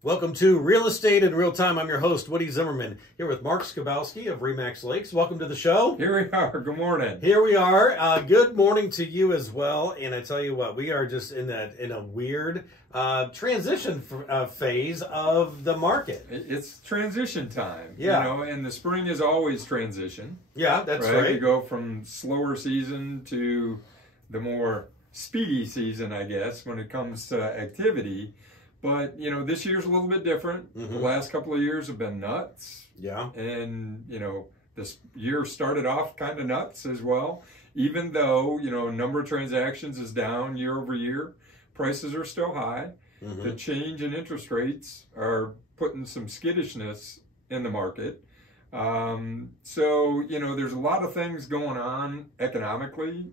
Welcome to Real Estate in Real Time. I'm your host, Woody Zimmerman, here with Mark Skabowski of RE/MAX Lakes. Welcome to the show. Here we are. Good morning. Here we are. Good morning to you as well. And I tell you what, we are just in a weird transition phase of the market. It's transition time. Yeah. You know, and the spring is always transition. Yeah, that's right. You go from slower season to the more speedy season, I guess, when it comes to activity. But, you know, this year's a little bit different. Mm-hmm. The last couple of years have been nuts. Yeah. And, you know, this year started off kind of nuts as well. Even though, you know, number of transactions is down year over year, prices are still high. Mm-hmm. The change in interest rates are putting some skittishness in the market. So, you know, there's a lot of things going on economically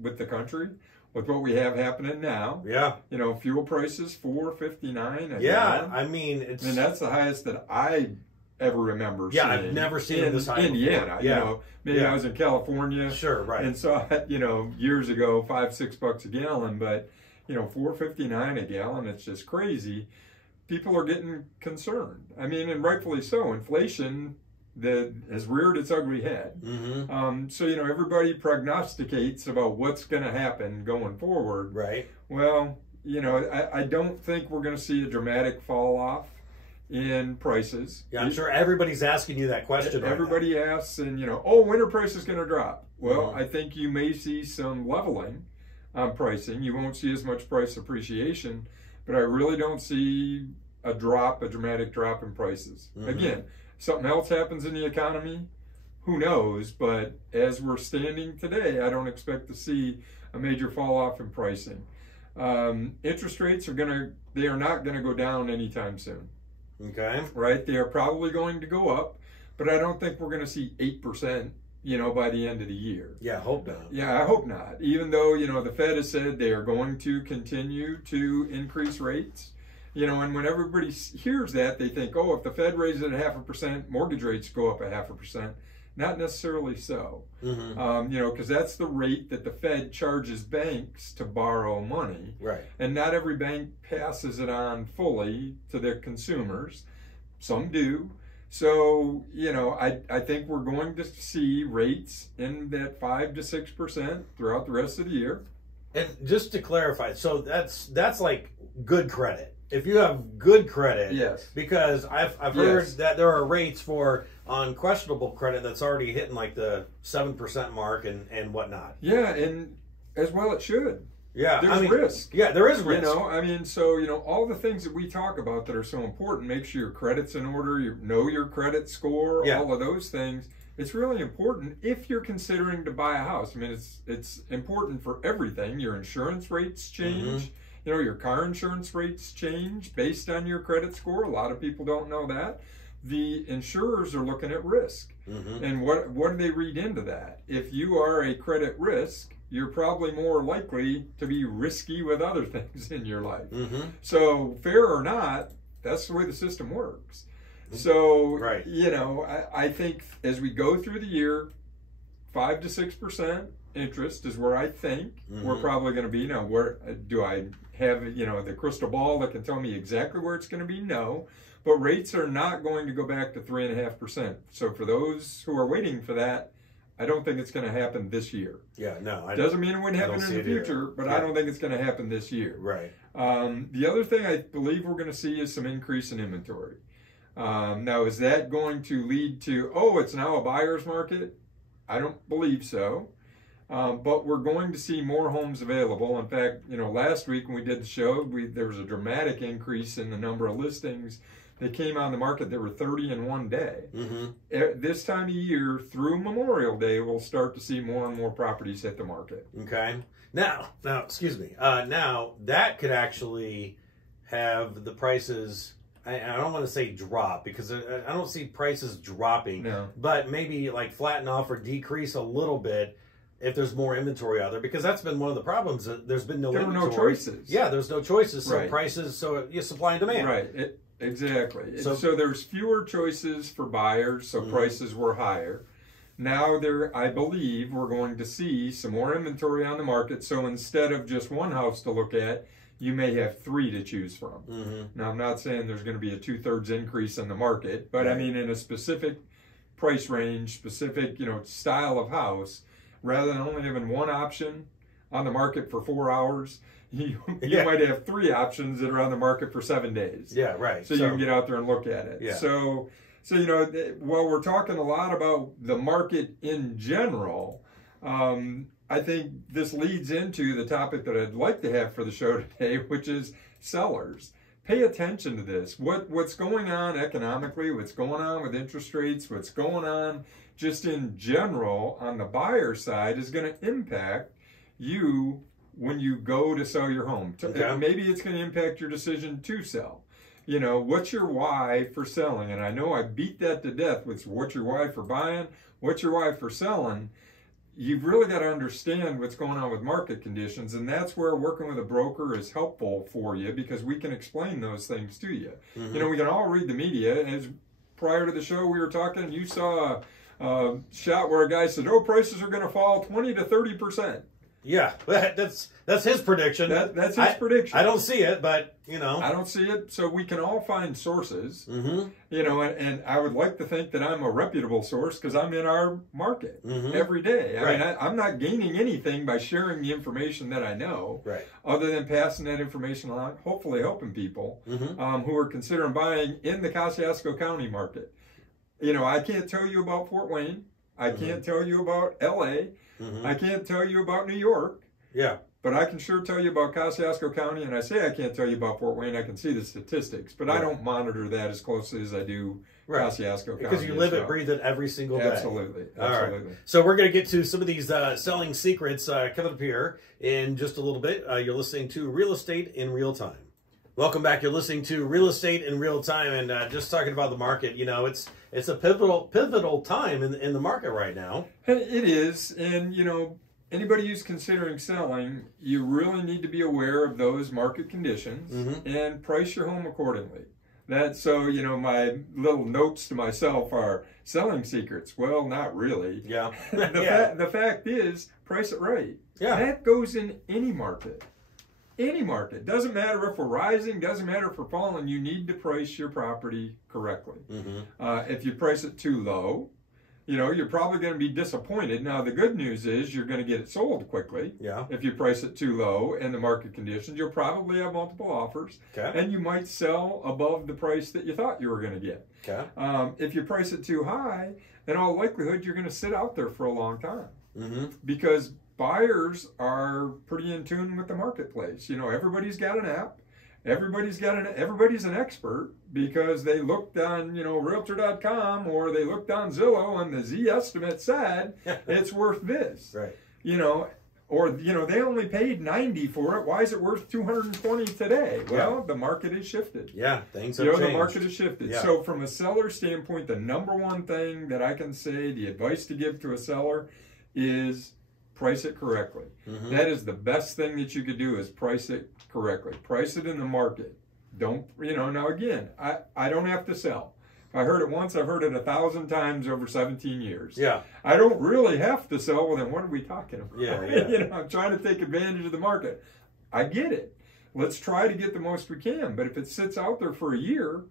with the country, with what we have happening now. Yeah. You know, fuel prices, $4.59 a Yeah, gallon. I mean, it's... And that's the highest that I ever remember seeing. Yeah, I've never seen this high Indiana. before. You Yeah. know, maybe I was in California. Sure, right. And saw it, you know, years ago, $5-6 a gallon. But, you know, $4.59 a gallon, it's just crazy. People are getting concerned. I mean, and rightfully so. Inflation that has reared its ugly head. Mm-hmm. So, you know, everybody prognosticates about what's going to happen going forward. Right. Well, you know, I don't think we're going to see a dramatic fall off in prices. Yeah, I'm sure everybody's asking you that question. Everybody asks, and, you know, oh, when are prices going to drop? Well, Mm-hmm. I think you may see some leveling on pricing. You won't see as much price appreciation, but I really don't see a dramatic drop in prices. Mm-hmm. Again, something else happens in the economy, who knows? But as we're standing today, I don't expect to see a major fall off in pricing. Interest rates they are not going to go down anytime soon. Okay. Right? They are probably going to go up, but I don't think we're going to see 8%, you know, by the end of the year. Yeah, hope not. Yeah, I hope not. Even though, you know, the Fed has said they are going to continue to increase rates. You know, and when everybody hears that, they think, oh, if the Fed raises it 0.5%, mortgage rates go up 0.5%. Not necessarily so. Mm-hmm. You know, because that's the rate that the Fed charges banks to borrow money. Right. And not every bank passes it on fully to their consumers. Some do. So, you know, I think we're going to see rates in that 5 to 6% throughout the rest of the year. And just to clarify, so that's like good credit. If you have good credit, yes, because I've heard that there are rates for on questionable credit that's already hitting like the 7% mark and whatnot. Yeah, and as well it should. Yeah, there's risk. Yeah, there is risk. You know, I mean, so, you know, all the things that we talk about that are so important, make sure your credit's in order, you know your credit score, all of those things. It's really important if you're considering to buy a house. I mean, it's important for everything. Your insurance rates change. Mm-hmm. You know, your car insurance rates change based on your credit score. A lot of people don't know that. The insurers are looking at risk. Mm-hmm. And what do they read into that? If you are a credit risk, you're probably more likely to be risky with other things in your life. Mm-hmm. So fair or not, that's the way the system works. So, you know, I think as we go through the year, 5 to 6% interest is where I think we're probably going to be. Now, where do I have, you know, the crystal ball that can tell me exactly where it's going to be? No. But rates are not going to go back to 3.5%. So for those who are waiting for that, I don't think it's going to happen this year. Yeah, no. Doesn't mean it wouldn't happen in the future, but I don't think it's going to happen this year. Right. The other thing I believe we're going to see is some increase in inventory. Now, is that going to lead to, oh, it's now a buyer's market? I don't believe so. But we're going to see more homes available. In fact, you know, last week when we did the show, there was a dramatic increase in the number of listings that came on the market. There were 30 in one day. Mm-hmm. This time of year, through Memorial Day, we'll start to see more and more properties hit the market. Okay. Now, excuse me. Now, that could actually have the prices... I don't want to say drop because I don't see prices dropping, but maybe like flatten off or decrease a little bit if there's more inventory out there, because that's been one of the problems. There's been no inventory. There are no choices. Yeah, there's no choices. So prices, supply and demand. Right. Exactly. So there's fewer choices for buyers, so prices were higher. Now I believe we're going to see some more inventory on the market. So instead of just one house to look at, you may have 3 to choose from. Now, I'm not saying there's going to be a 2/3 increase in the market, but I mean, in a specific price range, specific, style of house, rather than only having one option on the market for 4 hours, you might have 3 options that are on the market for 7 days. Yeah, right. So you can get out there and look at it. Yeah. So while we're talking a lot about the market in general, I think this leads into the topic that I'd like to have for the show today, which is sellers. Pay attention to this. What's going on economically, what's going on with interest rates, what's going on just in general on the buyer side is going to impact you when you go to sell your home. Okay. Maybe it's going to impact your decision to sell. What's your why for selling? And I know I beat that to death with what's your why for buying, what's your why for selling. You've really got to understand what's going on with market conditions, and that's where working with a broker is helpful for you, because we can explain those things to you. We can all read the media. As prior to the show we were talking, you saw a shot where a guy said, prices are going to fall 20 to 30%. Yeah, that's his prediction. That's his prediction. I don't see it, but I don't see it. So we can all find sources. And I would like to think that I'm a reputable source because I'm in our market every day. I mean, I'm not gaining anything by sharing the information that I know, other than passing that information along, hopefully helping people who are considering buying in the Kosciuszko County market. I can't tell you about Fort Wayne. I can't tell you about L.A. I can't tell you about New York. Yeah. But I can sure tell you about Kosciuszko County, and I say I can't tell you about Fort Wayne. I can see the statistics, but I don't monitor that as closely as I do Kosciuszko County. Because you live it, breathe it every single day. Absolutely. All right. So we're going to get to some of these selling secrets coming up here in just a little bit. You're listening to Real Estate in Real Time. Welcome back. You're listening to Real Estate in Real Time, and just talking about the market. It's a pivotal time in the market right now. It is, and anybody who's considering selling, you really need to be aware of those market conditions and price your home accordingly. My little notes to myself are selling secrets. Well, not really. Yeah. The fact is, price it right. Yeah. That goes in any market. Any market. Doesn't matter if we're rising, doesn't matter if we're falling, you need to price your property correctly. If you price it too low, you're probably going to be disappointed. Now, the good news is you're going to get it sold quickly. Yeah. If you price it too low in the market conditions, you'll probably have multiple offers. Okay. And you might sell above the price that you thought you were going to get. Okay. If you price it too high, in all likelihood, you're going to sit out there for a long time. Because buyers are pretty in tune with the marketplace. Everybody's got an app. Everybody's an expert because they looked on, Realtor.com or they looked on Zillow and the Z estimate said it's worth this. Right. Or they only paid $90 for it. Why is it worth $220 today? Well, the market has shifted. Yeah, things have changed. The market has shifted. Yeah. So from a seller standpoint, the number one thing that I can say, the advice to give to a seller is price it correctly. That is the best thing that you could do, is price it correctly. Price it in the market. Don't, now again, I don't have to sell. If I heard it once, I've heard it 1,000 times over 17 years. Yeah. I don't really have to sell. Well, then what are we talking about? Yeah. I'm trying to take advantage of the market. I get it. Let's try to get the most we can. But if it sits out there for a year,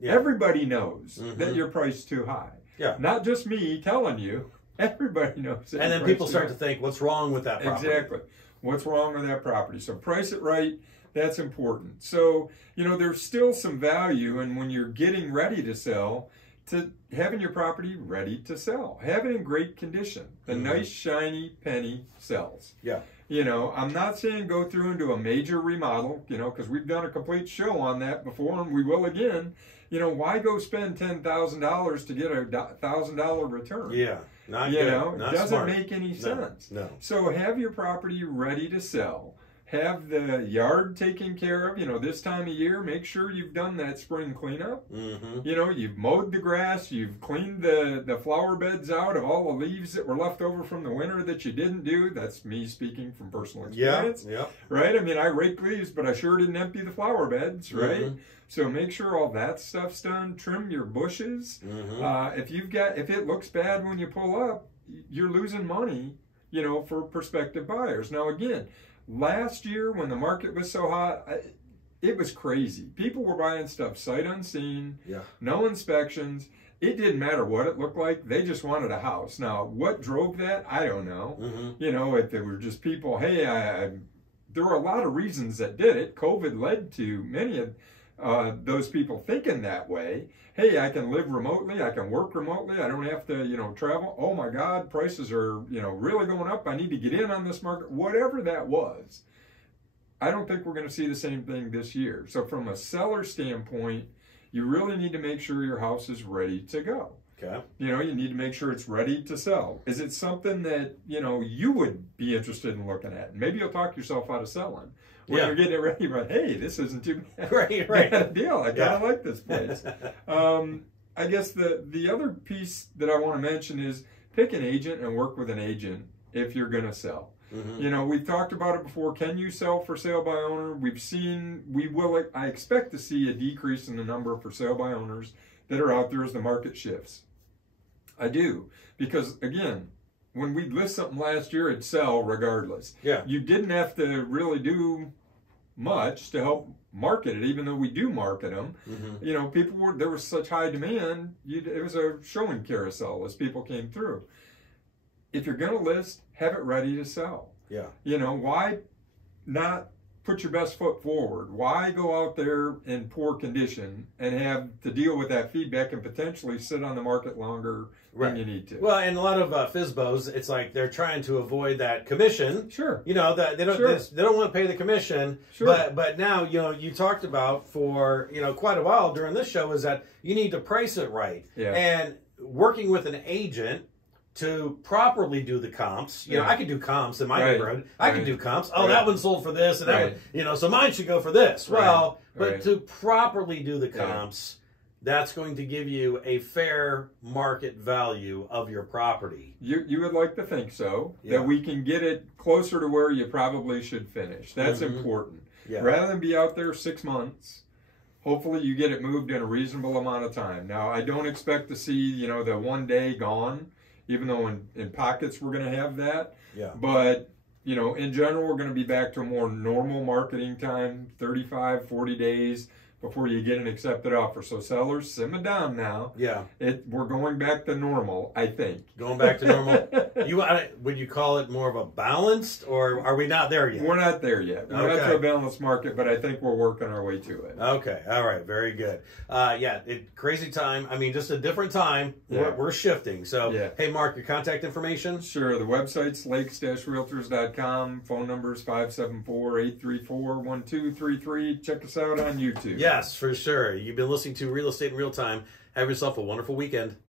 everybody knows that you're priced too high. Yeah. Not just me telling you. Everybody knows that. And then people start to think, what's wrong with that property? Exactly. What's wrong with that property? So price it right. That's important. So, there's still some value in when you're getting ready to sell, to having your property ready to sell. Have it in great condition. The nice, shiny penny sells. Yeah. I'm not saying go through and do a major remodel, because we've done a complete show on that before and we will again. Why go spend $10,000 to get a $1,000 return? Yeah. Not it not doesn't smart. make any sense. No. So have your property ready to sell. have the yard taken care of. You know, this time of year, make sure you've done that spring cleanup. Mm-hmm. You know, you've mowed the grass, you've cleaned the flower beds out of all the leaves that were left over from the winter that you didn't do. That's me speaking from personal experience. Yeah. Right? I mean, I raked leaves, but I sure didn't empty the flower beds, right? Mm-hmm. So make sure all that stuff's done. Trim your bushes. Mm-hmm. If it looks bad when you pull up, you're losing money, you know, for prospective buyers. Now, again, last year when the market was so hot, it was crazy. People were buying stuff sight unseen, no inspections. It didn't matter what it looked like. They just wanted a house. Now, what drove that? I don't know. Mm-hmm. You know, if there were just people, hey, there were a lot of reasons that did it. COVID led to many of those people thinking that way. Hey, I can live remotely. I can work remotely. I don't have to, you know, travel. Oh my God, prices are, you know, really going up. I need to get in on this market. Whatever that was, I don't think we're going to see the same thing this year. So from a seller standpoint, you really need to make sure your house is ready to go. Okay. You know, you need to make sure it's ready to sell. Is it something that, you know, you would be interested in looking at? Maybe you'll talk yourself out of selling. When you're getting it ready, but hey, this isn't too bad. Right. Bad deal. I kind of like this place. I guess the other piece that I want to mention is pick an agent and work with an agent if you're going to sell. Mm-hmm. You know, we've talked about it before. Can you sell for sale by owner? I expect to see a decrease in the number of for sale by owners that are out there as the market shifts. I do. Because, again, when we list something last year, it'd sell regardless. Yeah. You didn't have to really do much to help market it, even though we do market them. Mm-hmm. You know, there was such high demand, it was a showing carousel as people came through. If you're going to list, have it ready to sell. Yeah. You know, why not put your best foot forward? Why go out there in poor condition and have to deal with that feedback and potentially sit on the market longer than you need to? Well, and a lot of FSBOs, it's like they're trying to avoid that commission. Sure. You know, that they don't want to pay the commission. Sure. But now, you know, you talked about for, you know, quite a while during this show is that you need to price it right. Yeah. And working with an agent to properly do the comps. You know, I can do comps in my neighborhood. I can do comps. Oh, that one sold for this, and that one, you know, so mine should go for this. Well, but to properly do the comps, that's going to give you a fair market value of your property. You would like to think so, that we can get it closer to where you probably should finish. That's important. Yeah. Rather than be out there 6 months, hopefully you get it moved in a reasonable amount of time. Now, I don't expect to see, you know, the 1 day gone, even though in pockets we're going to have that. Yeah. But, you know, in general, we're going to be back to a more normal marketing time, 35, 40 days before you get an accepted offer. So sellers, simmer down now. Yeah. We're going back to normal, I think. Going back to normal. Would you call it more of a balanced, or are we not there yet? We're not there yet. We're not to a balanced market, but I think we're working our way to it. Okay. All right. Very good. Crazy time. I mean, just a different time. Yeah. We're shifting. So, hey, Mark, your contact information? Sure. The website's lakes-realtors.com. Phone number is 574-834-1233. Check us out on YouTube. Yes, for sure. You've been listening to Real Estate in Real Time. Have yourself a wonderful weekend.